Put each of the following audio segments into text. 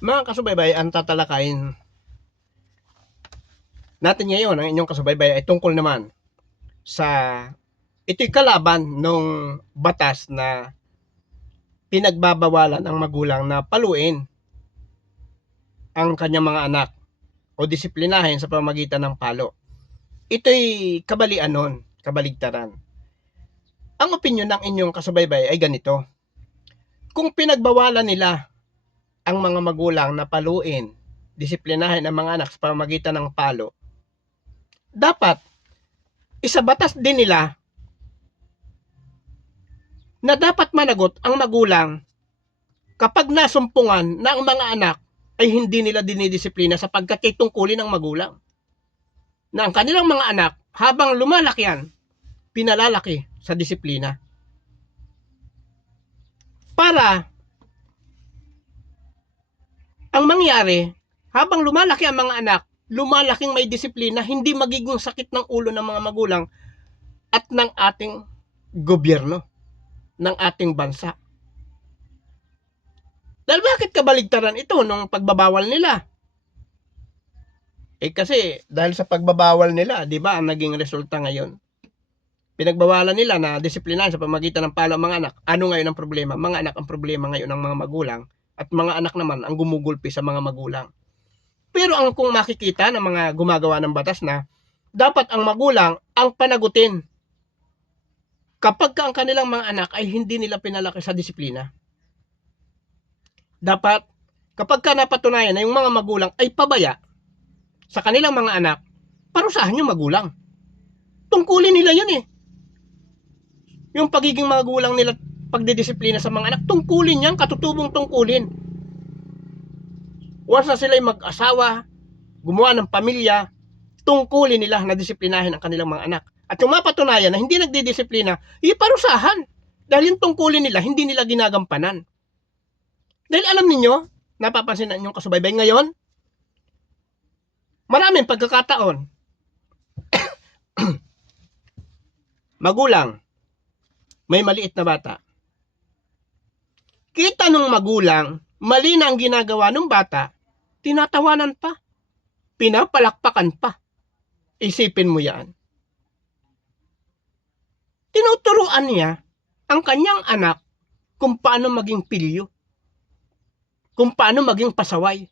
Mga kasubaybay, ang tatalakayin natin ngayon, ang inyong kasubaybay ay tungkol naman sa ito'y kalaban nung batas na pinagbabawalan ang magulang na paluin ang kanyang mga anak o disiplinahin sa pamamagitan ng palo. Ito'y kabalian nun, kabaligtaran. Ang opinyon ng inyong kasubaybay ay ganito: kung pinagbawalan nila ang mga magulang na paluin, disiplinahin ang mga anak sa pamamagitan ng palo, dapat isabatas din nila na dapat managot ang magulang kapag nasumpungan na ang mga anak ay hindi nila dinidisiplina sapagkat kay tungkulin ng magulang. Na ang kanilang mga anak, habang lumalaki yan, pinalalaki sa disiplina. Para ang mangyari, habang lumalaki ang mga anak, lumalaking may disiplina, hindi magiging sakit ng ulo ng mga magulang at ng ating gobyerno, ng ating bansa. Dahil bakit kabaligtaran ito nung pagbabawal nila? Kasi dahil sa pagbabawal nila, di ba, ang naging resulta ngayon, pinagbawalan nila na disiplinahan sa pamamagitan ng palo ang mga anak. Ano ngayon ang problema? Mga anak ang problema ngayon ng mga magulang at mga anak naman ang gumugulpi sa mga magulang. Pero ang kung makikita ng mga gumagawa ng batas na dapat ang magulang ang panagutin kapag ang kanilang mga anak ay hindi nila pinalaki sa disiplina. Dapat kapag ka napatunayan na yung mga magulang ay pabaya sa kanilang mga anak, parusahan yung magulang. Tungkulin nila yun eh. Yung pagiging magulang nila, pagdidisiplina sa mga anak, tungkulin yan, katutubong tungkulin. Once na sila'y mag-asawa, gumawa ng pamilya, tungkulin nila na disiplinahin ang kanilang mga anak. At yung mapatunayan na hindi nagdidisiplina, iparusahan. Dahil yung tungkulin nila, hindi nila ginagampanan. Dahil alam ninyo, napapansin na inyong kasubaybay ngayon, maraming pagkakataon, magulang, may maliit na bata. Kita nung magulang, mali na ang ginagawa ng bata, tinatawanan pa, pinapalakpakan pa. Isipin mo yan. Tinuturuan niya ang kanyang anak kung paano maging pilyo, kung paano maging pasaway.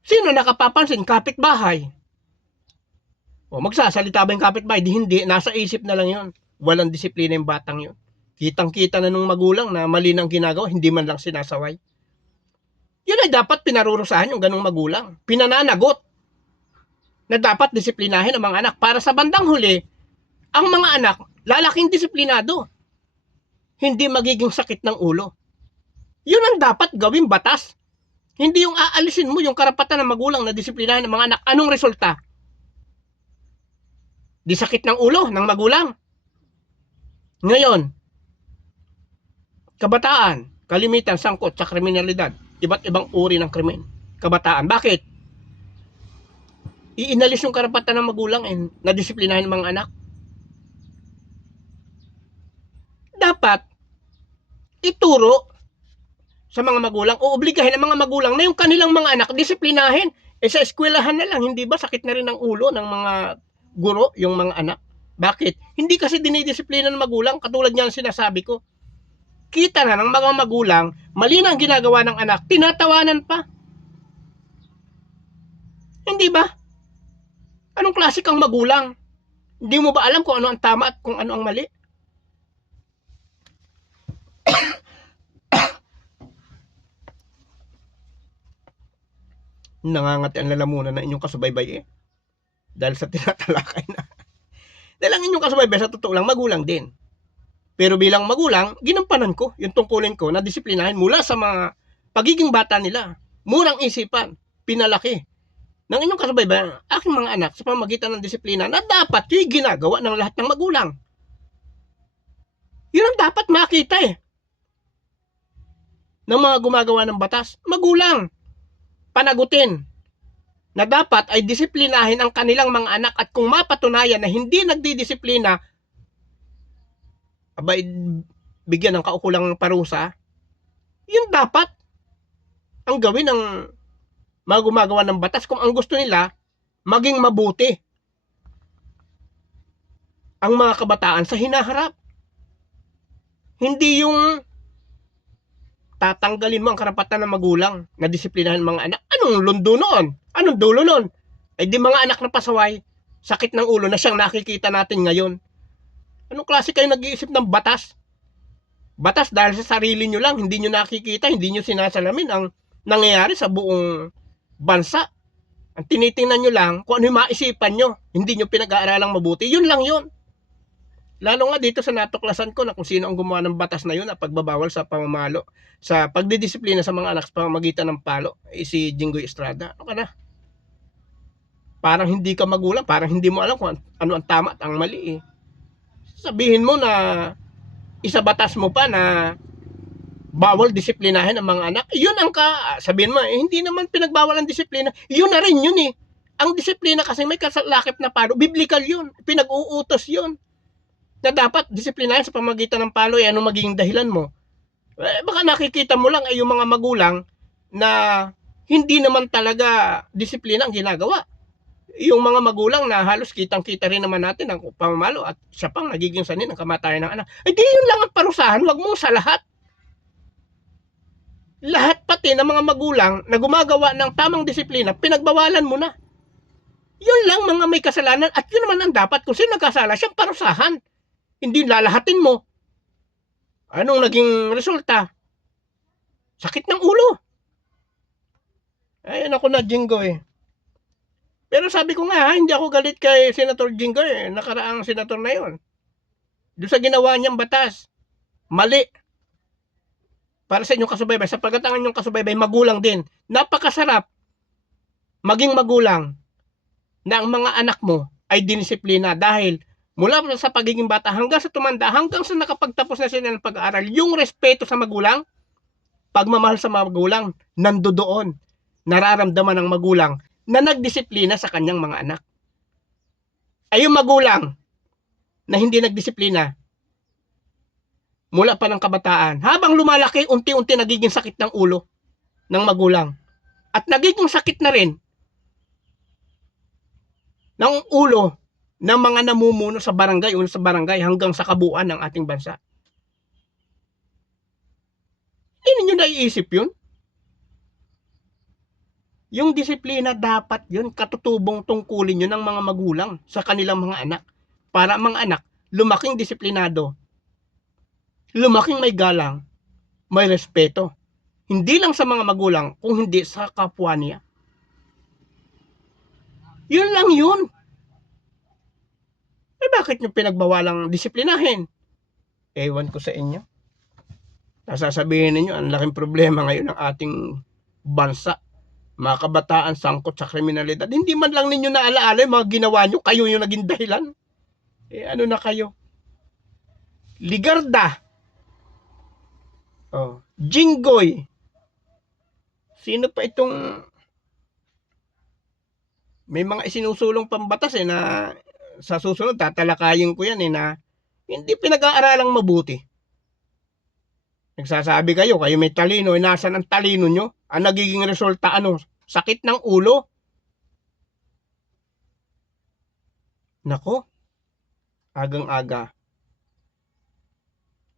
Sino nakapapansin? Kapitbahay. O magsasalita ba yung kapitbahay? Di hindi, nasa isip na lang yun. Walang disiplina yung batang yun. Kitang-kita na nung magulang na mali nang ginagawa, hindi man lang sinasaway. Yun ay dapat pinarurusahan yung ganung magulang. Pinananagot na dapat disiplinahin ang mga anak para sa bandang huli, ang mga anak lalaking disiplinado. Hindi magiging sakit ng ulo. Yun ang dapat gawing batas. Hindi yung aalisin mo yung karapatan ng magulang na disiplinahin ng mga anak. Anong resulta? Di sakit ng ulo ng magulang. Ngayon, kabataan, kalimitan, sangkot sa kriminalidad. Iba't ibang uri ng krimen. Kabataan. Bakit? Iinalis yung karapatan ng magulang na disiplinahin ng mga anak. Dapat ituro sa mga magulang o obligahin ang mga magulang na yung kanilang mga anak disiplinahin. Sa eskwelahan na lang, hindi ba sakit na rin ang ulo ng mga guro yung mga anak? Bakit? Hindi kasi dinidisiplina ng magulang, katulad niyan sinasabi ko. Kita na ng mga magulang, mali na ang ginagawa ng anak, tinatawanan pa. Hindi ba? Anong klase kang magulang? Hindi mo ba alam kung ano ang tama at kung ano ang mali? Nangangati ang lalamunan ng inyong kasubaybay dahil sa tinatalakay na. Dahil ang inyong kasubaybay sa totoo lang magulang din. Pero bilang magulang, ginampanan ko yung tungkulin ko na disiplinahin mula sa mga pagiging bata nila. Murang isipan, pinalaki ng inyong kasubaybay ang aking mga anak sa pamamagitan ng disiplina na dapat yung ginagawa ng lahat ng magulang. Yun ang dapat makita ng mga gumagawa ng batas. Magulang, panagutin na dapat ay disiplinahin ang kanilang mga anak at kung mapatunayan na hindi nagdidisiplina, abay, bigyan ng kaukulang parusa, yun dapat. ang gawin ng mga gumagawa ng batas kung ang gusto nila maging mabuti ang mga kabataan sa hinaharap. Hindi yung tatanggalin mo ang karapatan ng magulang na disiplinahan mga anak. Anong lundo noon? Anong dulo noon? Ay di mga anak na pasaway, sakit ng ulo na siyang nakikita natin ngayon. Anong klase kayo nag-iisip ng batas? Batas dahil sa sarili nyo lang, hindi nyo nakikita, hindi nyo sinasalamin ang nangyayari sa buong bansa. Ang tinitingnan nyo lang kung ano yung maisipan nyo, hindi nyo pinag-aaralang mabuti. Yun lang yun. Lalo nga dito sa natuklasan ko na kung sino ang gumawa ng batas na yun na pagbabawal sa pamamalo, sa pagdidisiplina sa mga anak sa pamamagitan ng palo, si Jinggoy Estrada. Ano ka na? Parang hindi ka magulang, parang hindi mo alam kung ano ang tama at ang mali eh. Sabihin mo na isabatas mo pa na bawal disiplinahin ang mga anak. Yun ang sabihin mo, hindi naman pinagbawal ang disiplina. Yun na rin yun eh. Ang disiplina kasi may kasalakip na palo. Biblical yun. Pinag-uutos yun. Na dapat disiplinahin sa pamamagitan ng palo. Ano magiging dahilan mo? Baka nakikita mo lang ay yung mga magulang na hindi naman talaga disiplina ang ginagawa. Yung mga magulang na halos kitang-kita rin naman natin ang pamamalo at siya pang nagiging sanhin ng kamatayan ng anak. Di yun lang ang parusahan. Wag mo sa lahat. Lahat pati ng mga magulang na gumagawa ng tamang disiplina, pinagbawalan mo na. Yun lang mga may kasalanan at yun naman ang dapat kung sino nagkasala, siyang parusahan. Hindi lalahatin mo. Anong naging resulta? Sakit ng ulo. Ayun ako na Jinggoy. Pero sabi ko nga, hindi ako galit kay Senator Jinggoy, nakaraang senator na yun. Doon sa ginawa niyang batas, mali. Para sa inyong kasubaybay, sa pagkatangan inyong kasubaybay, magulang din. Napakasarap maging magulang na ang mga anak mo ay dinisiplina dahil mula sa pagiging bata hanggang sa tumanda, hanggang sa nakapagtapos na sila ng pag-aaral, yung respeto sa magulang, pagmamahal sa magulang, nandoon. Nararamdaman ng magulang na nagdisiplina sa kanyang mga anak. Ay yung magulang na hindi nagdisiplina mula pa ng kabataan, habang lumalaki, unti-unti nagiging sakit ng ulo ng magulang. At nagiging sakit na rin ng ulo ng mga namumuno sa barangay o sa barangay hanggang sa kabuuan ng ating bansa. Hindi ninyo naiisip yun? Yung disiplina dapat yun, katutubong tungkulin yun ng mga magulang sa kanilang mga anak. Para mga anak, lumaking disiplinado, lumaking may galang, may respeto. Hindi lang sa mga magulang, kung hindi sa kapwa niya. Yun lang yun. Bakit nyo pinagbawalang disiplinahin? Ewan ko sa inyo. Nasasabihin ninyo, ang laking problema ngayon ng ating bansa. Mga kabataan sangkot sa kriminalidad. Hindi man lang ninyo naalaala yung mga ginawa nyo, kayo yung naging dahilan. Ano na kayo? Ligarda. Jinggoy. Sino pa itong may mga isinusulong pambatas na sa susunod tatalakayin ko yan na hindi pinag-aaralang mabuti. Nagsasabi kayo may talino, nasaan ang talino nyo? Ang nagiging resulta sakit ng ulo. Nako, agang-aga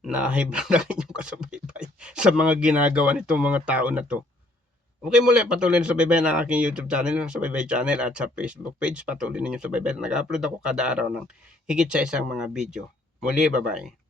nahibla na rin yung kasubaybay sa mga ginagawa nitong mga tao na to. Okay, muli, patuloy na subaybayan ang aking YouTube channel, Subaybay Channel, at sa Facebook page, patuloy ninyo subaybayan. Nag-upload ako kada araw ng higit sa isang mga video. Muli, bye-bye.